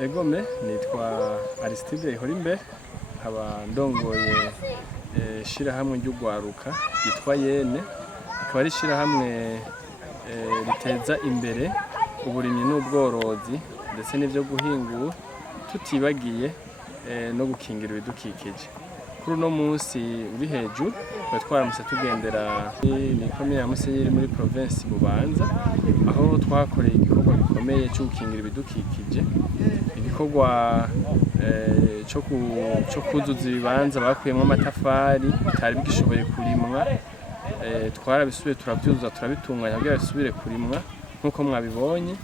Egome nitwa Aristide Ihorimbere nkaba ndongoye ishirahamwe ry'ugwaruka ryitwa Yene, akaba ari ishirahamwe riteza imbere uburimyi n'ubworozi ndetse n'ivyo guhingura tutibagiye no gukingira ibidukikije. Kuri uno munsi uri hejuru twaramutse tugendera ni komine ya Musenyeri muri province Bubanza, aho twakoreye igikorwa gikomeye cyo gukingira ibidukikije, igikorwa cyo kuzuza ibibanza bakuyemo amatafari bitari bigishoboye kurimwa, twarabisubiye turavyuzuza turabitunganya kugira bisubire kurimwa nkuko mwabibonye,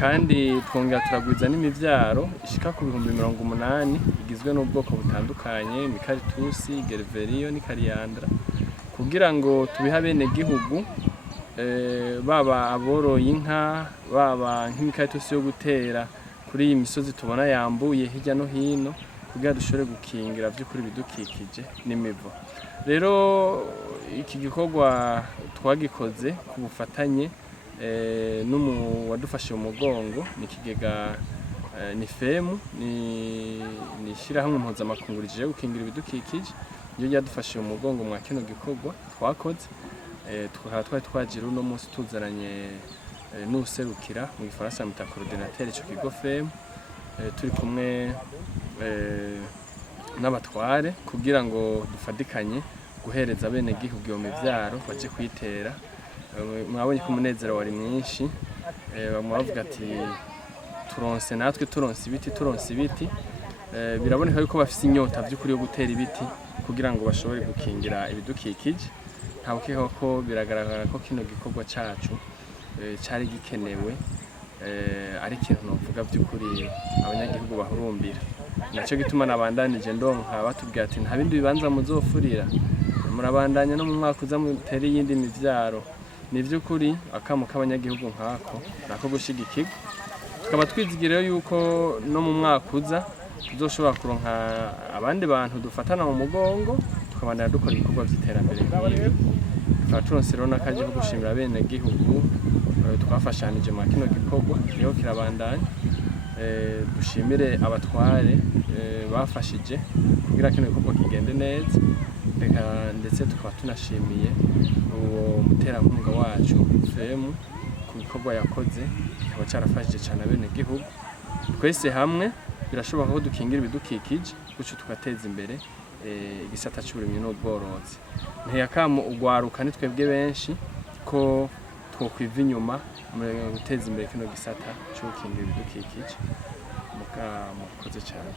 kandi twongera turagwiza n'imivyaro ishika ku 80,000 igizwe n'ubwoko butandukanye, imikaritusi, gereveriyo n'ikariyandra, kugira ngo tubihe abenegihugu baba aboroye inka, baba nk'imikaritusi yo gutera kuri iyi misozi tubona yambuye hirya no hino, kugira dushobore gukingira vy'ukuri ibidukikije n'imivo. Rero iki gikorwa twagikoze ku bufatanye wadufashe umugongo ni ikigega ni FEMU, ni ishirahamwe mpuzamakungu rije gukingira ibidukikije, iyo ryadufashe umugongo mwa kino gikorwa twakoze. Tukaba twari twagira uno munsi tuzaranye n'userukira mu Gifaransa bita coordinateur ico kigo FEMU, turi kumwe n'abatware kugira ngo dufadikanye guhereza bene gihugu iyo mivyaro baje kwitera. Mwabonye ko umunezero wari mwinshi, bamwe bavuga ati turonse natwe turonse ibiti, biraboneka yuko bafise inyota vy'ukuri yo gutera ibiti kugira ngo bashobore gukingira ibidukikije. Ntabukeka ko biragaragara ko kino gikorwa cacu cari gikenewe, ari ikintu novuga vy'ukuri abanyagihugu bahurumbira. Naco gituma nabandanije ndonka batubwira ati nta bindi bibanza muzofurira, murabandanya no mu mwaka uza mutere iyindi mivyaro. Ni vy'ukuri akamo k'abanyagihugu nkako nako gushigikirwa, tukaba twizigira yuko no mu mwaka uza tuzoshobora kuronka abandi bantu dufatana mu mugongo, tukabandanya dukora ibikorwa vy'iterambere nk'ibi. Tukaba turonse rero n'akaje ko gushimira bene gihugu twafashanije mu kino gikorwa, niho kirabandanya. Dushimire abatware bafashije kugira kino gikorwa kigende neza, ndetse tukaba tunashimiye uwo muterankunga wacu FEMU ku gikorwa yakoze, kikaba carafashije cane bene gihugu. Twese hamwe birashoboka ko dukingira ibidukikije, gutyo tugateza imbere igisata c'uburimyi n'ubworozi. Ntiyakamo ugwaruka ni twebwe benshi ko twokwiva inyuma mu guteza imbere kino gisata cyo gukingira ibidukikije. Mukoze cyane.